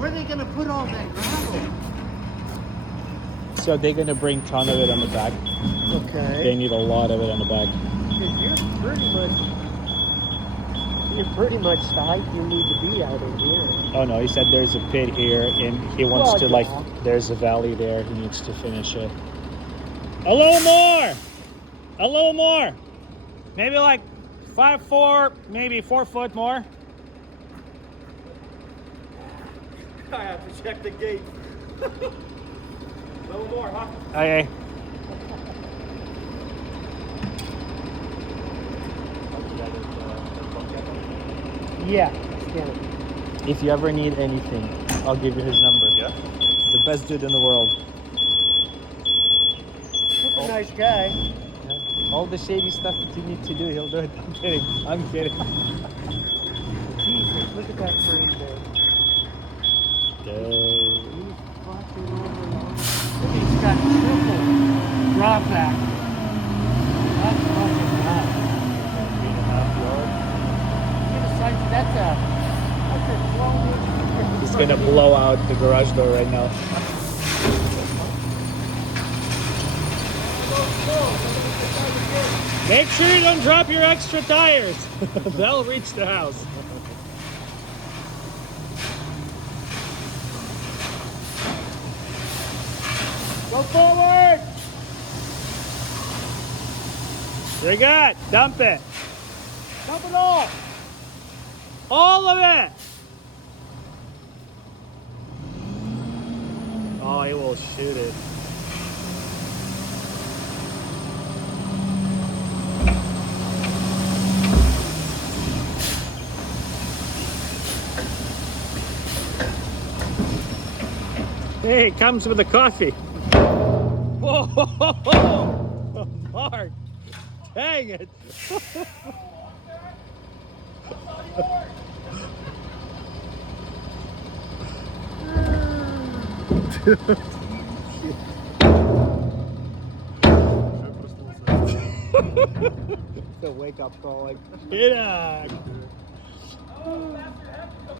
Where are they gonna put all that gravel? So they're gonna bring ton of it on the back. Okay. They need a lot of it on the back. You're pretty much the height you need to be out in here. Oh no, he said there's a pit here and he wants to like, yeah. there's a valley there, he needs to finish it. A little more! A little more! Maybe like 5'4", maybe 4 foot more. I have to check the gate. A little more, huh? Okay. Yeah. Scan it. If you ever need anything, I'll give you his number. Yeah? The best dude in the world. Super nice guy. Yeah. All the shady stuff that you need to do, he'll do it. I'm kidding. I'm kidding. Jesus, look at that frame there. Okay. He's fucking over. Look, he's got triple drop back. That's fucking nuts. 3.5 yards. Get a sight. That's a 12-inch. He's gonna blow out the garage door right now. Make sure you don't drop your extra tires. They'll reach the house. Go forward! You're good. Dump it. Dump it all! All of it. Oh, he will shoot it. Hey, it comes with a coffee. Whoa, Mark. Dang it. The wake up call, like, get out.